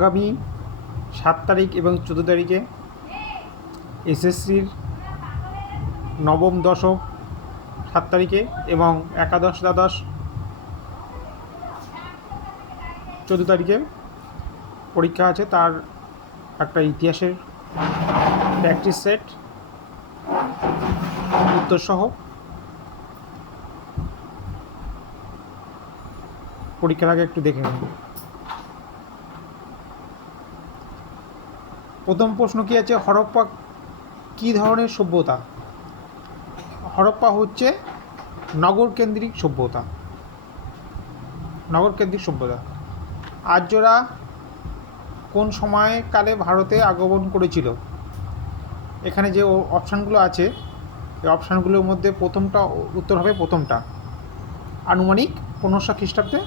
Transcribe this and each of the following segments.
আগামী 7 তারিখ এবং 14 তারিখে এসএসসির নবম দশম 7 তারিখে এবং একাদশ দ্বাদশ 14 তারিখে পরীক্ষা আছে। তার একটা ইতিহাসের প্র্যাকটিস সেট উত্তরসহ পরীক্ষার আগে একটু দেখে নেব। প্রথম প্রশ্ন কী আছে, হরপ্পা কী ধরনের সভ্যতা? হরপ্পা হচ্ছে নগরকেন্দ্রিক সভ্যতা। আর্যরা কোন সময়কালে ভারতে আগমন করেছিল? এখানে যে অপশানগুলো আছে এই অপশানগুলোর মধ্যে প্রথমটা উত্তর হবে। প্রথমটা আনুমানিক 1500 খ্রিস্টাব্দে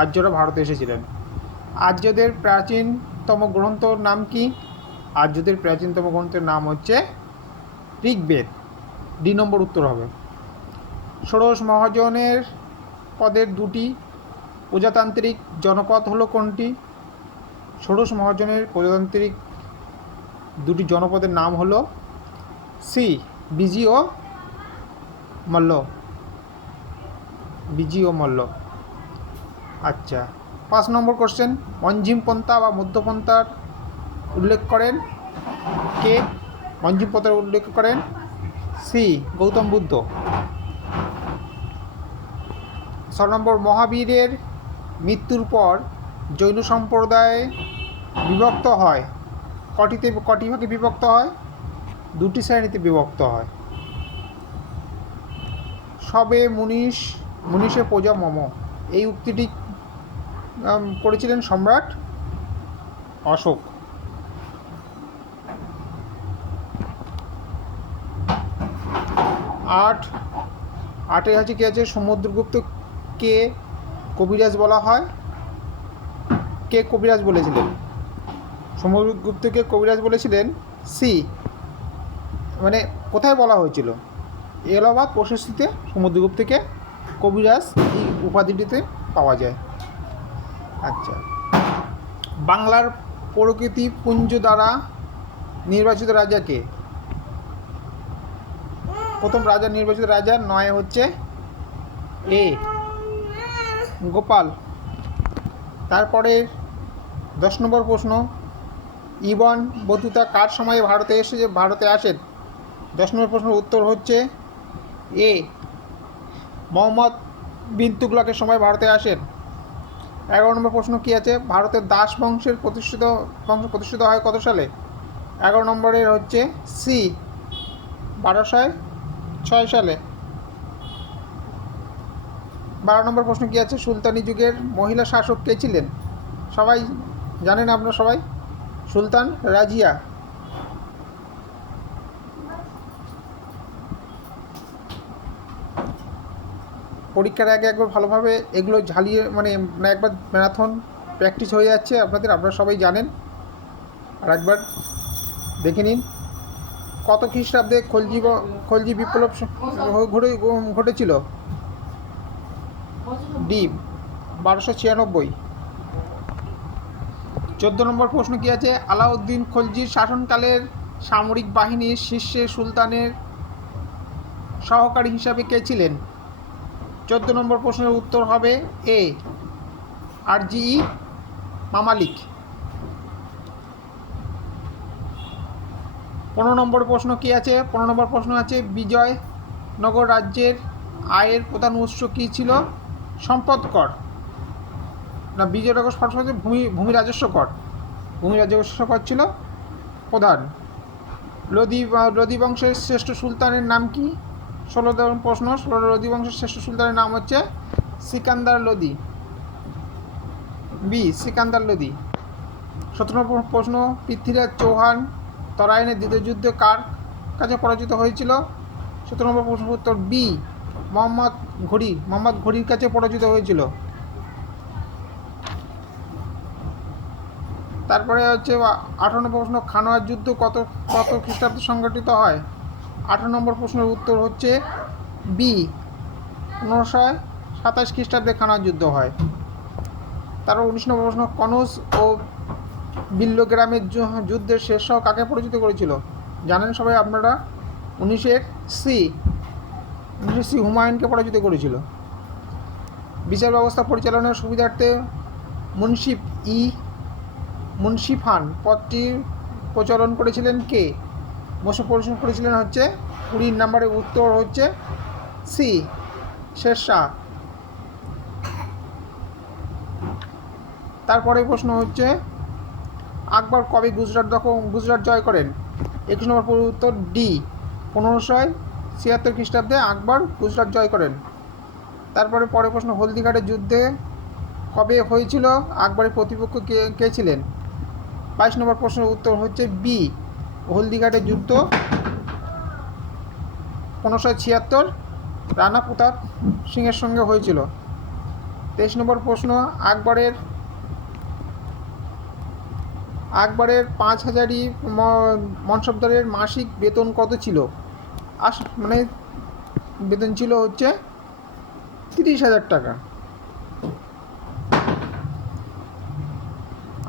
আর্যরা ভারতে এসেছিলেন। আর্যদের প্রাচীনতম গ্রন্থর নাম কি? আর্যদের প্রাচীনতম গ্রন্থের নাম হচ্ছে ঋগ্বেদ। 2 নম্বর উত্তর হবে। ষোড়শ মহাজনের পদের দুটি প্রজাতান্ত্রিক জনপদ হলো কোনটি? ষোড়শ মহাজনের প্রজাতান্ত্রিক দুটি জনপদের নাম হলো সি বিজি ও মল্ল। আচ্ছা, 5 নম্বর কোশ্চেন, মঞ্জিম পন্থা বা মধ্যপন্থার উল্লেখ করেন কে? মঞ্জিম পন্থার উল্লেখ করেন সি গৌতম বুদ্ধ। 6 নম্বর, মহাবীরের মৃত্যুর পর জৈন সম্প্রদায় বিভক্ত হয় কটি ভাগে বিভক্ত হয়? 2টি শ্রেণীতে বিভক্ত হয়। সবে মুনিষে প্রজা মম, এই উক্তিটি করেছিলেন সম্রাট অশোক। 8 আছে কি আছে, সমুদ্রগুপ্ত কে কবিরাজ বলা হয়? কে কবিরাজ বলেছিলেন? সমুদ্রগুপ্তকে কবিরাজ বলেছিলেন সি, মানে কোথায় বলা হয়েছিল? এলাহাবাদ প্রশস্তিতে সমুদ্রগুপ্তকে কবিরাজ এই উপাধিটিতে পাওয়া যায়। আচ্ছা, বাংলার প্রকৃতি পুঞ্জ দ্বারা নির্বাচিত রাজা কে? প্রথম রাজা নির্বাচিত রাজার নয় হচ্ছে এ গোপাল। তারপরে 10 নম্বর প্রশ্ন, ইবন বতুতা কার সময়ে ভারতে আসেন? 10 নম্বর প্রশ্নের উত্তর হচ্ছে এ মোহাম্মদ বিন তুগলকের সময় ভারতে আসেন। 11 নম্বর প্রশ্ন কী আছে, ভারতের দাস বংশ প্রতিষ্ঠিত হয় কত সালে? 11 নম্বরের হচ্ছে সি 1206 সালে। 12 নম্বর প্রশ্ন কী আছে, সুলতানি যুগের মহিলা শাসক কে ছিলেন? সবাই জানেন, আপনারা সবাই, সুলতান রাজিয়া। পরীক্ষার আগে একবার ভালোভাবে এগুলো ঝালিয়ে মানে একবার ম্যারাথন প্র্যাকটিস হয়ে যাচ্ছে আপনারা সবাই জানেন। আর একবার দেখে নিন, কত খ্রিস্টাব্দে খলজি বিপ্লব ঘটেছিল? ডি 1296। 14 নম্বর প্রশ্ন কী আছে, আলাউদ্দিন খলজির শাসনকালের সামরিক বাহিনীর শীর্ষে সুলতানের সহকারী হিসাবে কে ছিলেন? 14 নম্বর প্রশ্নের উত্তর হবে এ আরজিই মামালিক। 15 নম্বর প্রশ্ন কী আছে? 15 নম্বর প্রশ্ন আছে, বিজয়নগর রাজ্যের আয়ের প্রধান উৎস কী ছিল? সম্পদ কর না, বিজয়নগর সরকারের ভূমি রাজস্ব কর ছিল প্রধান। লোদি বংশের শ্রেষ্ঠ সুলতানের নাম কি? 16 নম্বর প্রশ্ন, লোদি বংশের শ্রেষ্ঠ সুলতানের নাম হচ্ছে সিকান্দার লোদি, বি সিকান্দার লোদি। 17 নম্বর প্রশ্ন, পৃথ্বীরাজ চৌহান তরাইনের দ্বিতীয় যুদ্ধে কার কাছে পরাজিত হয়েছিল? 17 নম্বর প্রশ্ন উত্তর বি মোহাম্মদ ঘড়ির কাছে পরাজিত হয়েছিল। তারপরে হচ্ছে 18 নম্বর প্রশ্ন, খানোয়ার যুদ্ধ কত খ্রিস্টাব্দে সংগঠিত হয়? 18 নম্বর প্রশ্নের উত্তর হচ্ছে বি 1527 খ্রিস্টাব্দে খানোয়ার যুদ্ধ হয়। তারপর 19 নম্বর প্রশ্ন, কনৌজ ও বিল্লগ্রামের যুদ্ধের শেরশাহ কাকে পরাজিত করেছিল? জানেন সবাই আপনারা, 19 হুমায়ুনকে পরাজিত করেছিল। বিচার ব্যবস্থা পরিচালনার সুবিধার্থে মুন্সিফান পদটির প্রচলন করেছিলেন কে? প্রশ্ন করেছিলেন হচ্ছে 20 নম্বরের উত্তর হচ্ছে সি, শেরশাহ। তারপরে প্রশ্ন হচ্ছে আকবর কবে গুজরাট জয় করেন? 21 নম্বর উত্তর ডি, 1576 খ্রিস্টাব্দে আকবর গুজরাট জয় করেন। তারপরে প্রশ্ন হলদিঘাটের যুদ্ধে কবে হয়েছিল? আকবরের প্রতিপক্ষ কে ছিলেন? 22 নম্বর প্রশ্নের উত্তর হচ্ছে বি, হলদিঘাটের যুদ্ধ 1576 রানা প্রতাপ সিংয়ের সঙ্গে হয়েছিল। 23 নম্বর প্রশ্ন আকবরের 5000ই মনসবদারের মাসিক বেতন কত ছিল? মানে বেতন ছিল হচ্ছে 30,000 টাকা।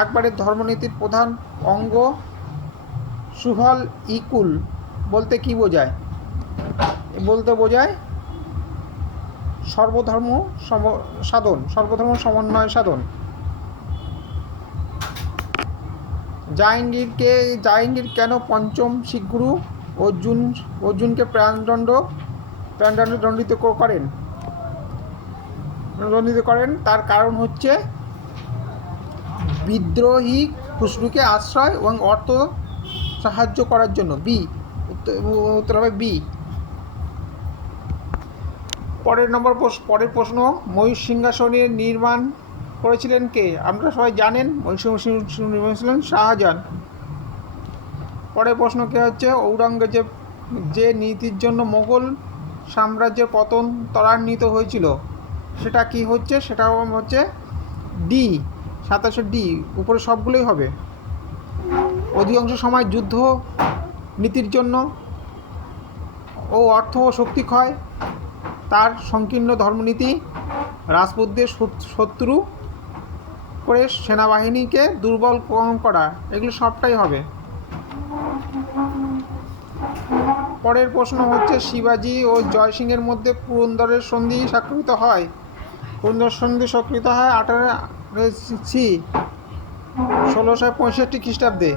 আকবরের ধর্মনীতির প্রধান অঙ্গ সুহল ইকুল বলতে কি বোঝায়? বলতে বোঝায় সর্বধর্ম সমন্বয় সাধন। জাহাঙ্গীর কেন পঞ্চম শিখ গুরু অর্জুনকে দণ্ডিত করেন? তার কারণ হচ্ছে বিদ্রোহী খুসরুকে আশ্রয় এবং অর্থ সাহায্য করার জন্য। বি, উত্তর হবে বি। পরের প্রশ্ন ময়ূর সিংহাসনের নির্মাণ করেছিলেন কে? আপনারা সবাই জানেন ময়ূর ছিলেন শাহজাহান। পরের প্রশ্ন কে হচ্ছে ঔরঙ্গজেব যে নীতির জন্য মোগল সাম্রাজ্যের পতন ত্বরান্বিত হয়েছিল সেটা কি হচ্ছে? সেটা হচ্ছে ডি, 27 ডি। উপরে সবগুলোই হবে। অধিকাংশ সময় যুদ্ধ নীতির জন্য ও অর্থ ও শক্তি ক্ষয়, তার সংকীর্ণ ধর্মনীতি, রাজপুতদের শত্রু করে সেনাবাহিনীকে দুর্বল করা, এগুলো সবটাই হবে। পরের প্রশ্ন হচ্ছে শিবাজি ও জয়সিংহের মধ্যে পুরন্দরের সন্ধি স্বাক্ষরিত হয়? পুরন্দর সন্ধি স্বাক্ষরিত হয় 1665 খ্রিস্টাব্দে।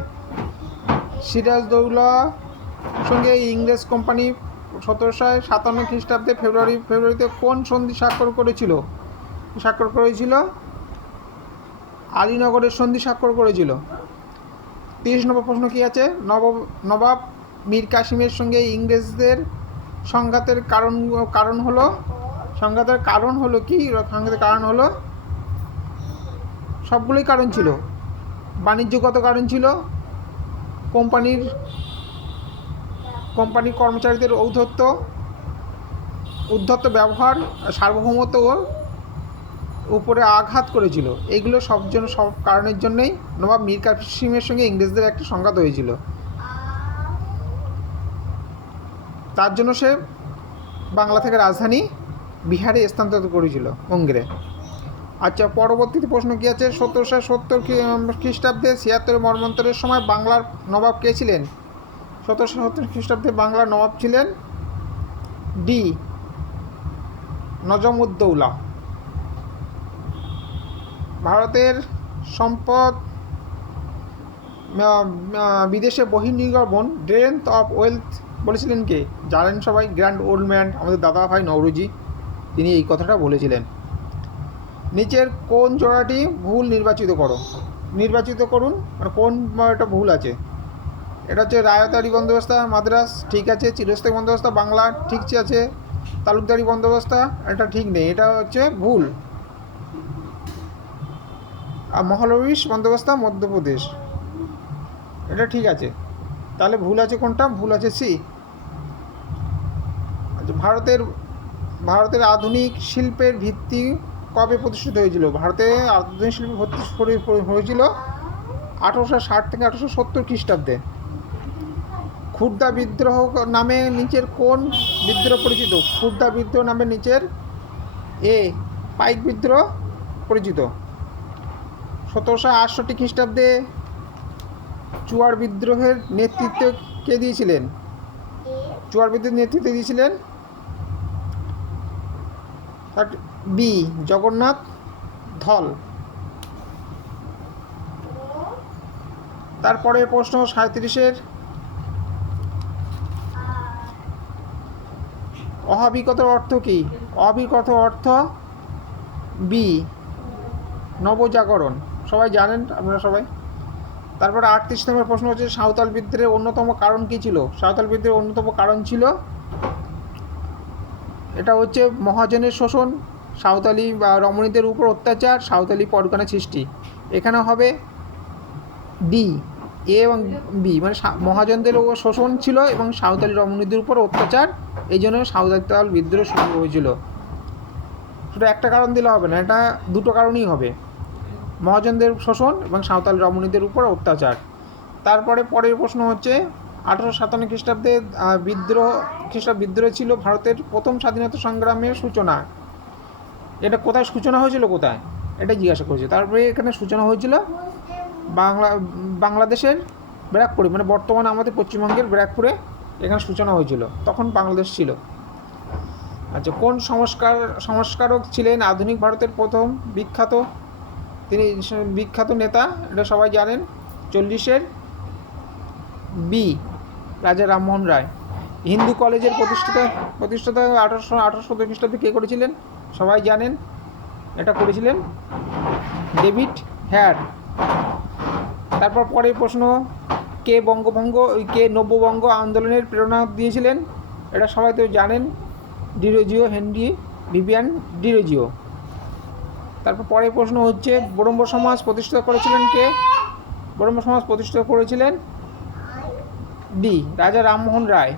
সিরাজদৌল্লা সঙ্গে ইংরেজ কোম্পানি 1757 খ্রিস্টাব্দে ফেব্রুয়ারিতে কোন সন্ধি স্বাক্ষর করেছিল? আলীনগরের সন্ধি স্বাক্ষর করেছিল। 30 নম্বর প্রশ্ন কি আছে? নবাব মীর কাসিমের সঙ্গে ইংরেজদের সংঘাতের কারণ হলো কি? সংঘাতের কারণ হলো সবগুলোই কারণ ছিল। বাণিজ্যগত কারণ ছিল, কোম্পানির কর্মচারীদের উদ্ধত্ত ব্যবহার, সার্বভৌমত্বর উপরে আঘাত করেছিল। এগুলো সব কারণের জন্যই নবাব মীর কাসিমের সঙ্গে ইংরেজদের একটা সংঘাত হয়েছিল। তার জন্য সে বাংলা থেকে রাজধানী বিহারে স্থানান্তর করেছিল, বঙ্গে। আচ্ছা, পরবর্তীতে প্রশ্ন কি আছে? 1770 খ্রিস্টাব্দে 76 মন্বন্তরের সময় বাংলার নবাব কে ছিলেন? 1770 খ্রিস্টাব্দে বাংলার নবাব ছিলেন ডি, নজম-উদ-দৌলা। ভারতের সম্পদ বিদেশে বহির্নির্গমন ড্রেন্থ অফ ওয়েলথ বলেছিলেন কে? জানেন সবাই, গ্র্যান্ড ওল্ড ম্যান, আমাদের দাদা ভাই নওরোজি, তিনি এই কথাটা বলেছিলেন। নিচের কোন জোড়াটি ভুল নির্বাচিত করুন, মানে কোন এটা ভুল আছে? এটা হচ্ছে রায়তারি বন্দোবস্ত মাদ্রাস, ঠিক আছে। চিরস্থায়ী বন্দোবস্ত বাংলা, ঠিক আছে। তালুকদারি বন্দোবস্ত, এটা ঠিক নেই, এটা হচ্ছে ভুল। আর মহলবিশ বন্দোবস্ত মধ্যপ্রদেশ, এটা ঠিক আছে। তাহলে ভুল আছে কোনটা? ভুল আছে সি। আচ্ছা, ভারতের আধুনিক শিল্পের ভিত্তি কবে প্রতিষ্ঠিত হয়েছিল? ভারতে আধুনিক শিল্প হয়েছিল 1860 থেকে 1870 খ্রিস্টাব্দে। খুর্দা বিদ্রোহ নামে নিচের কোন বিদ্রোহ পরিচিত? খুর্দা বিদ্রোহ নামে নিচের এ, পাইক বিদ্রোহ পরিচিত। 1768 খ্রিস্টাব্দে চুয়ার বিদ্রোহের নেতৃত্ব কে দিয়েছিলেন? চুয়ার বিদ্রোহের নেতৃত্ব দিয়েছিলেন বি জগন্নাথ ধল। তারপরে প্রশ্ন 37-এর অহাবিকতার অর্থ কী? অহাবিকতার অর্থ বি নবজাগরণ। সবাই জানেন আপনারা সবাই। তারপরে 38 নম্বর প্রশ্ন হচ্ছে সাঁওতাল বিদ্রোহের অন্যতম কারণ কী ছিল? সাঁওতাল বিদ্রোহের অন্যতম কারণ ছিল এটা হচ্ছে মহাজনের শোষণ, সাঁওতালি বা রমণীদের উপর অত্যাচার, সাঁওতালি পরগনা সৃষ্টি। এখানে হবে ডি, এ এবং বি, মানে মহাজনদের উপর শোষণ ছিল এবং সাঁওতালি রমণীদের উপর অত্যাচার, এই জন্য সাঁওতাল বিদ্রোহ শুরু হয়েছিল। শুধু একটা কারণ দিলে হবে না, এটা দুটো কারণই হবে, মহাজনদের শোষণ এবং সাঁওতাল রমণীদের উপর অত্যাচার। তারপরে পরের প্রশ্ন হচ্ছে 1857 খ্রিস্টাব্দে বিদ্রোহ ছিল ভারতের প্রথম স্বাধীনতা সংগ্রামের সূচনা। এটা কোথায় সূচনা হয়েছিল, কোথায়, এটা জিজ্ঞাসা করেছে। তারপরে এখানে সূচনা হয়েছিল বাংলাদেশের ব্যারাকপুরে, মানে বর্তমানে আমাদের পশ্চিমবঙ্গের ব্যারাকপুরে এখানে সূচনা হয়েছিল, তখন বাংলাদেশ ছিল। আচ্ছা, কোন সংস্কারক ছিলেন আধুনিক ভারতের প্রথম তিনি বিখ্যাত নেতা? এটা সবাই জানেন, 40-এর বি রাজা রামমোহন রায়। হিন্দু কলেজের প্রতিষ্ঠাতা 1814 খ্রিস্টাব্দে কে করেছিলেন? সবাই জানেন, এটা করেছিলেন ডেভিড হ্যাড। তারপর পরের প্রশ্ন, কে নব্যবঙ্গ আন্দোলনের প্রেরণা দিয়েছিলেন? এটা সবাই তো জানেন, ডিরোজিও, হেনরি ভিভিয়ান ডিরোজিও। তারপর পরের প্রশ্ন হচ্ছে ব্রহ্ম সমাজ প্রতিষ্ঠা করেছিলেন কে? ব্রহ্ম সমাজ প্রতিষ্ঠা করেছিলেন ডি রাজা রামমোহন রায়।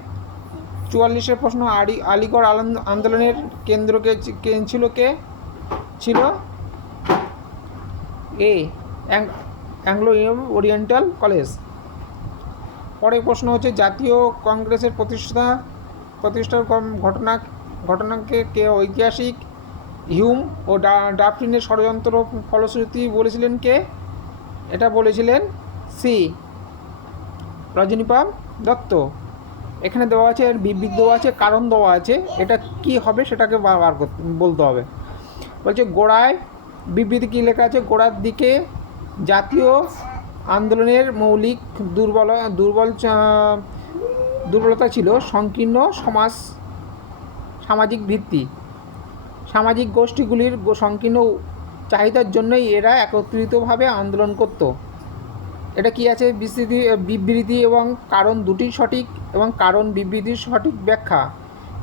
44-এর প্রশ্ন, আলিগড় আন্দোলনের কেন্দ্র ছিল এ অ্যাংলো ওরিয়েন্টাল কলেজ। পরের প্রশ্ন হচ্ছে জাতীয় কংগ্রেসের প্রতিষ্ঠার ঘটনাকে কে ঐতিহাসিক হিউম ও ডাফরিনের ষড়যন্ত্র ফলশ্রুতি বলেছিলেন কে? এটা বলেছিলেন সি রজনীপাল দত্ত। এখানে দেওয়া আছে, এর বিবৃতি দেওয়া আছে, কারণ দেওয়া আছে, এটা কি হবে সেটাকে বলতে হবে। বলছে গোড়ায়, বিবৃতি কী লেখা আছে, গোড়ার দিকে জাতীয় আন্দোলনের মৌলিক দুর্বলতা ছিল সংকীর্ণ সামাজিক ভিত্তি, সামাজিক গোষ্ঠীগুলির সংকীর্ণ চাহিদার জন্যই এরা একত্রিতভাবে আন্দোলন করত। এটা কি আছে, বিবৃতি এবং কারণ দুটি সঠিক, এবং কারণ বিবৃতির সঠিক ব্যাখ্যা।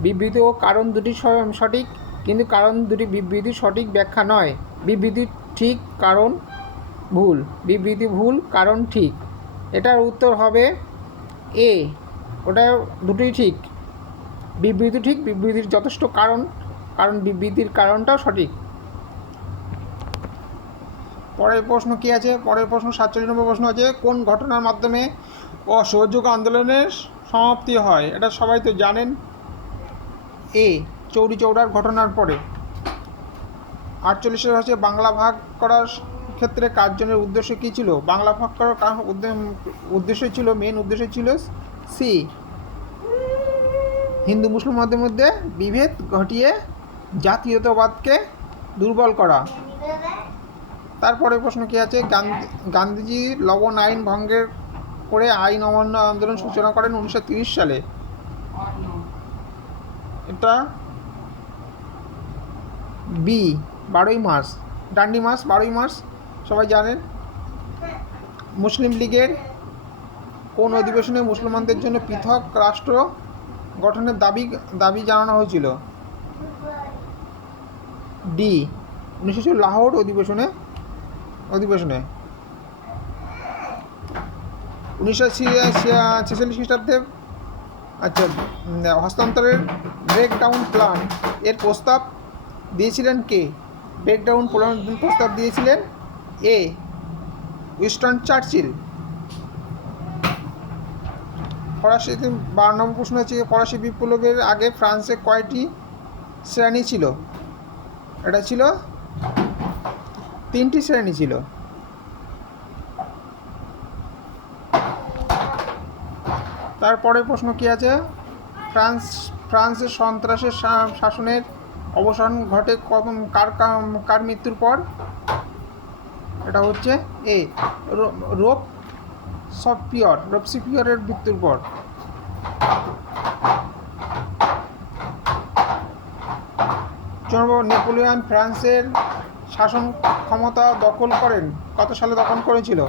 বিবৃতি ও কারণ দুটি সঠিক, কিন্তু কারণ দুটি বিবৃতির সঠিক ব্যাখ্যা নয়। বিবৃতি ঠিক, কারণ ভুল, বিবৃতি ভুল, কারণ ঠিক। এটার উত্তর হবে এ, ওটা দুটোই ঠিক, বিবৃতি ঠিক, বিবৃতির যথেষ্ট কারণ বিবৃতির কারণটাও সঠিক। পরের প্রশ্ন কি আছে? পরের প্রশ্ন 47 নম্বর প্রশ্ন আছে, কোন ঘটনার মাধ্যমে অসহযোগ আন্দোলনের সমাপ্তি হয়? এটা সবাই তো জানেন, এ চৌরি চৌরার ঘটনার পরে। 48 হচ্ছে বাংলা ভাগ করার ক্ষেত্রে কার্জনের উদ্দেশ্য কী ছিল? বাংলা ভাগ করার উদ্দেশ্য ছিল, মেন উদ্দেশ্য ছিল সি হিন্দু মুসলমানদের মধ্যে বিভেদ ঘটিয়ে জাতীয়তাবাদকে দুর্বল করা। তারপরে প্রশ্ন কী আছে, গান্ধীজি লবণ আইন ভঙ্গের করে আইন অমান্য আন্দোলন সূচনা করেন 1930 সালে। এটা বি 12ই মার্চ, ডান্ডি মার্চ, 12ই মার্চ, সবাই জানেন। মুসলিম লীগের কোন অধিবেশনে মুসলমানদের জন্য পৃথক রাষ্ট্র গঠনের দাবি জানানো হয়েছিল? ডি 1900 লাহোর অধিবেশনে 1946 খ্রিস্টাব্দে। আচ্ছা, হস্তান্তরের ব্রেকডাউন প্ল্যান এর প্রস্তাব দিয়েছিলেন কে? ব্রেকডাউন প্ল্যান প্রস্তাব দিয়েছিলেন এ উইনস্টন চার্চিল। ফরাসি 12 নম্বর প্রশ্ন হচ্ছে, ফরাসি বিপ্লবের আগে ফ্রান্সে কয়টি শ্রেণী ছিল? এটা ছিল 3টি শ্রেণী ছিল। তারপরে প্রশ্ন কি আছে, ফ্রান্সের সন্ত্রাসের শাসনের অবসান ঘটে কার কার মৃত্যুর পর? এটা হচ্ছে এ রোবসপিয়রের মৃত্যুর পর। নেপোলিয়ন ফ্রান্সের শাসন ক্ষমতা দখল করেন কত সালে দখল করেছিল?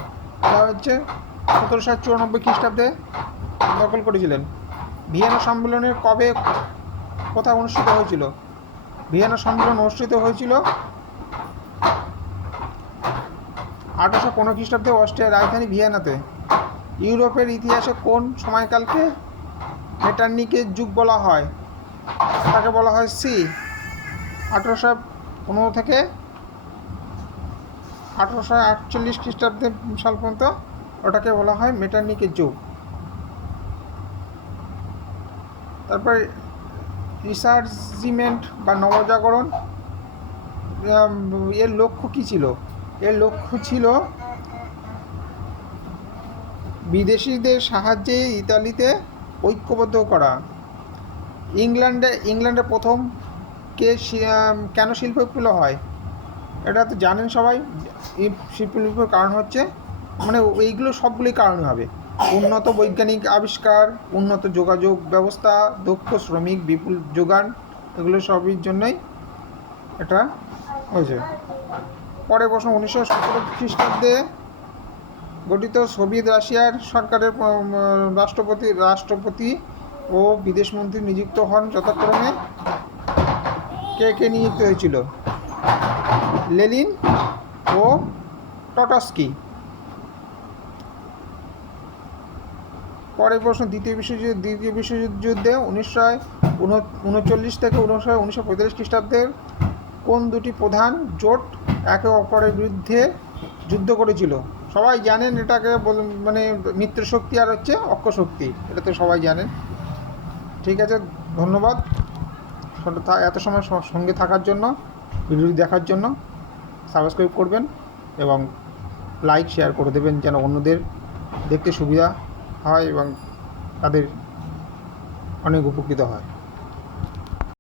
এটা হচ্ছে 1794 খ্রিস্টাব্দে দখল করেছিলেন। ভিয়েনা সম্মেলনের কবে কোথায় অনুষ্ঠিত হয়েছিল? ভিয়েনা সম্মেলন অনুষ্ঠিত হয়েছিল 1815 খ্রিস্টাব্দে অস্ট্রিয়ার রাজধানী ভিয়েনাতে। ইউরোপের ইতিহাসে কোন সময়কালকে মেটার্নিকের যুগ বলা হয়? তাকে বলা হয় সি। 1815 থেকে 1848 খ্রিস্টাব্দে সাল পর্যন্ত ওটাকে বলা হয় মেটার্নিকের যুগ। তারপরে রিসার্জিমেন্ট বা নবজাগরণ এর লক্ষ্য কী ছিল? এর লক্ষ্য ছিল বিদেশিদের সাহায্যে ইতালিতে ঐক্যবদ্ধ করা। ইংল্যান্ডে প্রথম কেন শিল্প বিপ্লব হয়? এটা তো জানেন সবাই। শিল্প বিপ্লবের কারণ হচ্ছে মানে এইগুলো সবগুলোই কারণ হবে উন্নত বৈজ্ঞানিক আবিষ্কার, উন্নত যোগাযোগ ব্যবস্থা, দক্ষ শ্রমিক, বিপুল যোগান, এগুলো সবই জন্যই এটা হয়েছে। পরে প্রশ্ন, 1917 খ্রিস্টাব্দে গঠিত সোভিয়েত রাশিয়ার সরকারের রাষ্ট্রপতি ও বিদেশমন্ত্রী নিযুক্ত হন যথাক্রমে কে নিযুক্ত হয়েছিল? লেনিন ও টটস্কি। পরের প্রশ্ন, দ্বিতীয় বিশ্বযুদ্ধে 1939 থেকে 1945 খ্রিস্টাব্দের কোন দুটি প্রধান জোট একে অপরের বিরুদ্ধে যুদ্ধ করেছিল? সবাই জানেন এটাকে মানে মিত্রশক্তি আর হচ্ছে অক্ষশক্তি, এটা তো সবাই জানেন। ঠিক আছে, ধন্যবাদ এত সময় সঙ্গে থাকার জন্য, ভিডিওটি দেখার জন্য। সাবস্ক্রাইব করবেন এবং লাইক শেয়ার করে দেবেন যেন অন্যদের দেখতে সুবিধা হয় এবং তাদের অনেক উপকৃত হয়।